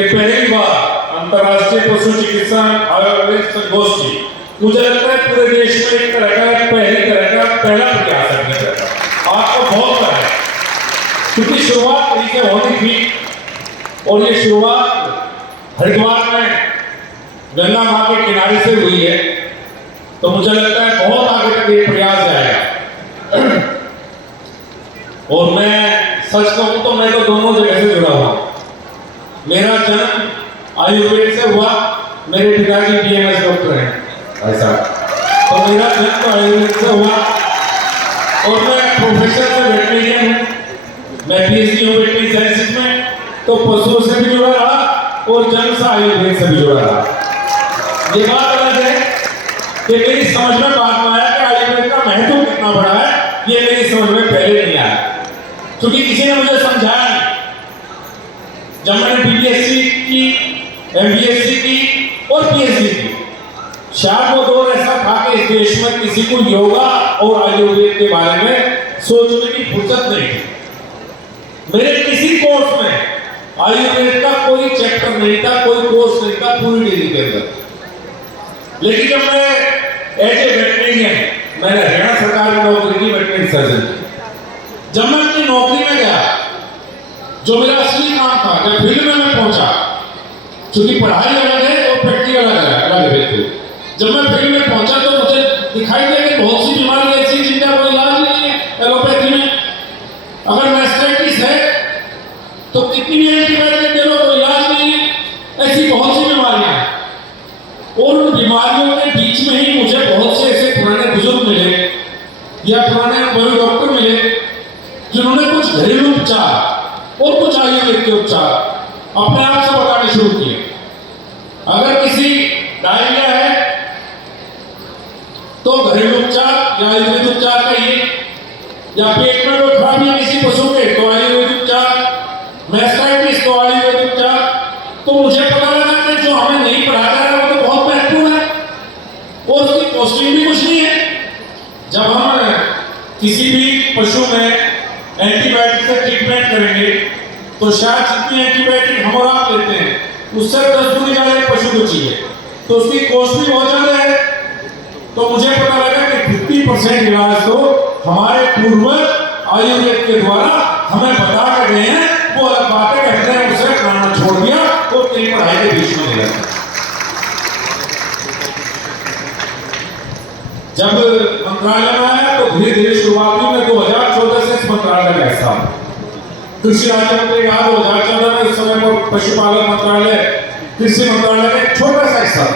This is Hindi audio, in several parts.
कि पहली बार अंतर्राष्ट्रीय पशु चिकित्सा आयुर्वेद संगोष्ठी, मुझे लगता है पूरे देश में एक तरह का पहला प्रयास है। आपको बहुत बड़ा है क्योंकि शुरुआत कहीं से होनी थी और ये शुरुआत हरिद्वार में गंगा मां के किनारे से हुई है। तो मुझे लगता है बहुत आगे तक ये प्रयास जाएगा। और मैं सच कहूं तो मैं तो दोनों जगह से जुड़ा हुआ। मेरा जन्म आयुर्वेद से हुआ, मेरे पिताजी बीएमएस डॉक्टर हैं ऐसा, तो मेरा जन्म तो आयुर्वेद से हुआ और मैं प्रोफेसर से वेटरिनरियन हूँ। मैं पीएचडी हूँ वेटरिनरी साइंसेज में, तो पशुओं से भी जुड़ा रहा और जन्म से आयुर्वेद से भी जुड़ा रहा। ये बात अलग है कि मेरी समझ में बात में आया कि आयुर्वेद का महत्व कितना बड़ा है, ये मेरी समझ में पहले नहीं आया क्योंकि किसी ने मुझे समझाया नहीं। जब मैंने बीबीएससी की, एमबीएससी की और पीएचडी की, शायद वो दौर ऐसा था कि इस देश में किसी को योगा और आयुर्वेद के बारे में सोचने की फुर्सत नहीं थी। मेरे किसी कोर्स में आयुर्वेद का कोई चैप्टर नहीं था, कोई कोर्स नहीं था पूरी डिग्री के अंदर। लेकिन जब मैं एज ए वेटरिनरियन, मैंने हरियाणा सरकार में नौकरी की वेटरिनरी सर्जन की, जब मैं अपनी नौकरी में गया, जो मेरा असली काम था, जब फील्ड में मैं पहुंचा, क्योंकि पढ़ाई अलग है और प्रैक्टिकल अलग है, जब मैं फील्ड में पहुंचा तो मुझे दिखाई दिया कि बहुत सी बीमारी ऐसी जिनका कोई इलाज नहीं है एलोपैथी में। अगर मैस्टाइटिस है तो कितनी भी एंटीबायोटिक दे लो कोई इलाज नहीं है। ऐसी बहुत सी बीमारियां हैं और उन बीमारियों के बीच में ही मुझे बहुत से ऐसे पुराने बुजुर्ग मिले या पुराने अनुभवी डॉक्टर मिले जिन्होंने कुछ घरेलू उपचार और कुछ आयुर्वेद के उपचार अपने आप से बताने शुरू किए। अगर किसी डायरिया है तो घरेलू उपचार या आयुर्वेद उपचार कहिए, या पेट में कोई खराबी है किसी पशु के तो आयुर्वेद उपचार, मैस्टाइटिस तो आयुर्वेद उपचार। तो मुझे पता लगा कि जो हमें नहीं पढ़ाया जा रहा वो तो बहुत महत्वपूर्ण है और उसकी कॉस्टिंग भी कुछ नहीं है। जब हम किसी भी पशु में एंटीबायोटिक से ट्रीटमेंट करेंगे तो शायद जितनी एंटीबायोटिक हम और आप लेते हैं उससे 10 गुनी ज्यादा पशु को चाहिए, तो उसकी कॉस्ट भी बहुत ज्यादा है। तो मुझे पता लगा कि 50% इलाज तो हमारे पूर्वज आयुर्वेद के द्वारा हमें बता कर गए हैं। वो अलग बात है, कहते हैं उसे कराना छोड़ दिया और कई पढ़ाई के बीच में ले गया। जब मंत्रालय में आया तो धीरे धीरे शुरुआत हुई। मैं 2014 से इस मंत्रालय का हिस्सा हूं। कृषि राज्य मंत्री रहा 2014 में, उस समय पर पशुपालन मंत्रालय कृषि मंत्रालय का एक छोटा सा हिस्सा।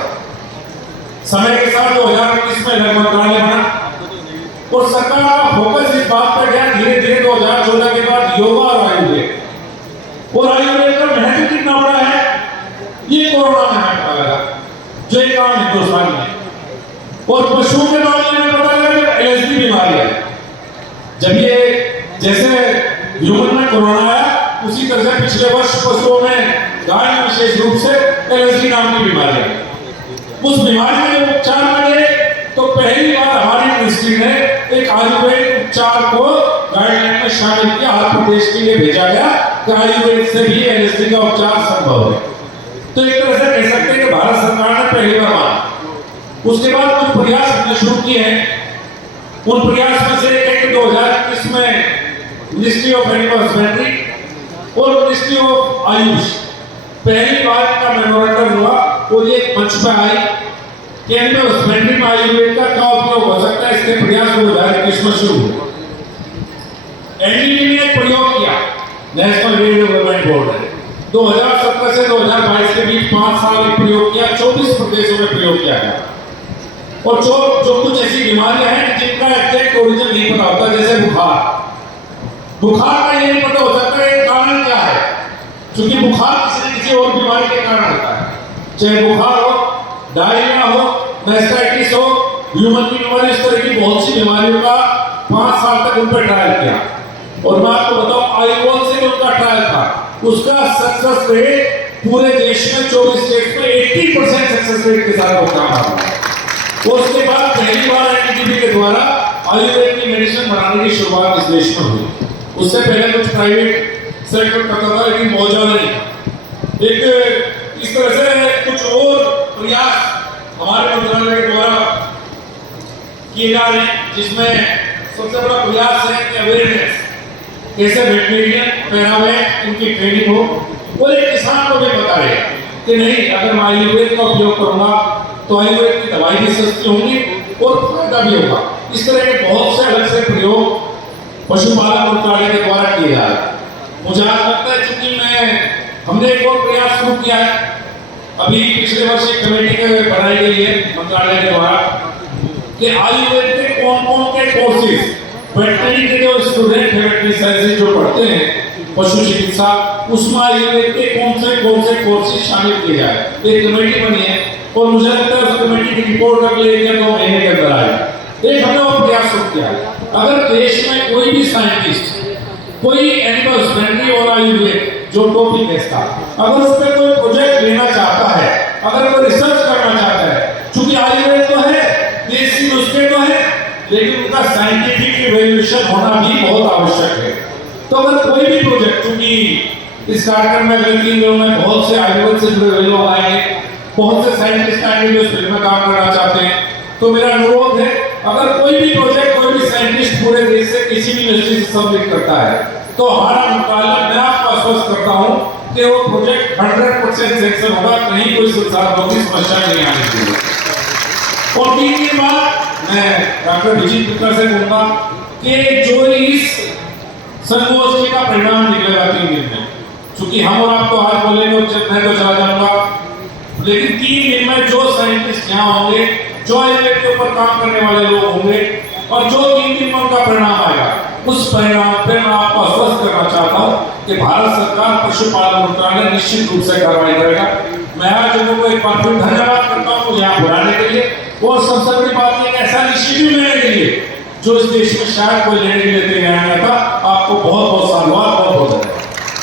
समय के साथ 2019 में नया मंत्रालय बना और सरकार का फोकस इस बात पर गया धीरे धीरे 2014 के बाद योगा और आयुर्वेद। और आयुर्वेद का महत्व कितना बड़ा है ये कोरोना में हमें पता लगा, जो एक आम हिंदुस्तान में। और पशुओं के मामले में पता लगा कि एलएसडी बीमारी है। जब ये जैसे ह्यूमन में कोरोना आया उसी तरह से पिछले वर्ष पशुओं में, गाय में विशेष रूप से एलएसडी नाम की बीमारी है। उस बीमारी में जब उपचार मिले तो पहली बार हमारी मिनिस्ट्री ने एक आयुर्वेद उपचार को गाइडलाइन में शामिल किया। हर प्रदेश के लिए भेजा गया कि आयुर्वेद से भी एलएसडी का उपचार संभव है। तो एक तरह से कह सकते हैं कि भारत सरकार ने पहली बार माना। उसके बाद कुछ प्रयास हमने शुरू किए हैं। उन प्रयास में से एक 2021 में मिनिस्ट्री ऑफ एनिमल हस्बेंड्री और मिनिस्ट्री ऑफ आयुष पहली बार का मेमोरेंडम हुआ और ये मंच पर आई कि एनिमल हस्बेंड्री में आयुर्वेद का क्या उपयोग हो सकता है। इसके प्रयास 2021 में शुरू हुए। एनडीटी ने एक प्रयोग किया, नेशनल रेडियो डेवलपमेंट बोर्ड ने 2017 से 2022 के बीच 5 साल में प्रयोग किया। 24 प्रदेशों में प्रयोग किया गया। और जो कुछ ऐसी बीमारियां हैं जिनका एग्जैक्ट ओरिजिन नहीं पता होता, जैसे बुखार का ये नहीं पता हो सकता है कारण क्या है, क्योंकि बुखार किसी न किसी और बीमारी के कारण होता है। चाहे बुखार हो, डायरिया हो, मैस्टाइटिस हो, ह्यूमन की बीमारी, इस तरह की बहुत सी बीमारियों का 5 साल तक उन पर ट्रायल किया। और मैं आपको बताऊं आयुर्वेद से जो उनका ट्रायल था उसका सक्सेस रेट पूरे देश में 24 स्टेट में 80% सक्सेस रेट के साथ वो काम आ रहा है। उसके बाद पहली बार एनडीटीबी के द्वारा आयुर्वेद की मेडिसिन बनाने की शुरुआत इस देश में हुई। उससे पहले कुछ प्राइवेट सेक्टर करता था लेकिन बहुत ज्यादा नहीं। एक इस तरह से कुछ और प्रयास हमारे मंत्रालय के द्वारा किए जा रहे हैं, जिसमें सबसे बड़ा प्रयास है कि अवेयरनेस कैसे वेटरिनरियन पैरावेट इनकी ट्रेनिंग हो, और एक किसान को भी बता रहे कि नहीं, अगर मैं आयुर्वेद का उपयोग करूंगा तो आयुर्वेद की दवाई भी सस्ती होंगी और फायदा भी होगा। इस तरह के बहुत से अलग से प्रयोग पशुपालन मंत्रालय के द्वारा किए जा रहे हैं। मुझे लगता है क्योंकि हमने एक और प्रयास शुरू किया है, अभी पिछले वर्ष एक कमेटी बनाई गई है मंत्रालय के द्वारा कि आयुर्वेद के कौन कौन के कोर्सेज, वेटरनरी के जो स्टूडेंट है, वेटरनरी साइंसेज जो पढ़ते हैं पशु चिकित्सा, उसमें आयुर्वेद के कौन से कोर्सेज शामिल किए जाए। एक कमेटी बनी है और मुझे लगता है उस कमेटी की रिपोर्ट अगले 1 या 2 महीने के अंदर आएगी। एक हमने वो प्रयास शुरू किया, अगर देश में कोई भी साइंटिस्ट कोई एनिमल हस्बेंड्री और आयुर्वेद जो टॉपिक है इसका, अगर उस पर कोई प्रोजेक्ट लेना चाहता है, अगर कोई रिसर्च करना चाहता है, क्योंकि आयुर्वेद तो है, देसी नुस्खे तो है, लेकिन उनका साइंटिफिक इवैल्यूएशन होना भी बहुत आवश्यक है। तो अगर कोई भी प्रोजेक्ट, क्योंकि इस कार्यक्रम में अगले 3 दिनों में बहुत से आयुर्वेद से जुड़े हुए लोग आएंगे, बहुत से साइंटिस्ट आएंगे जो इस फील्ड में काम करना चाहते हैं, तो मेरा अनुरोध है अगर कोई भी प्रोजेक्ट कोई भी साइंटिस्ट पूरे देश से किसी भी यूनिवर्सिटी से सबमिट करता है तो हमारा मंत्रालय, मैं आपको आश्वस्त करता हूं कि वो प्रोजेक्ट 100% सेक्शन होगा, कहीं कोई संसाधनों की समस्या नहीं आने चाहिए। और 3 दिन बाद मैं डॉक्टर विजय पुत्र से कहूंगा कि जो इस संगोष्ठी का परिणाम निकलेगा 3 दिन में, चूंकि हम और आप तो आज बोलेंगे और मैं तो चला जाऊंगा, लेकिन 3 दिन में जो साइंटिस्ट यहाँ होंगे, जो आयुर्वेद के ऊपर काम करने वाले लोग होंगे, और जो 3 दिन में उनका परिणाम आएगा, उस परिणाम पे मैं आपको आश्वस्त करना चाहता हूँ कि भारत सरकार पशुपालन मंत्रालय निश्चित रूप से कार्रवाई करेगा। मैं आज लोगों को एक बार फिर धन्यवाद करता हूँ यहाँ बुलाने के लिए, और सबसे बड़ी बात एक ऐसा इनिशिएटिव लेने के लिए जो इस देश में शायद कोई लेने के लिए तैयार नहीं था। आपको बहुत बहुत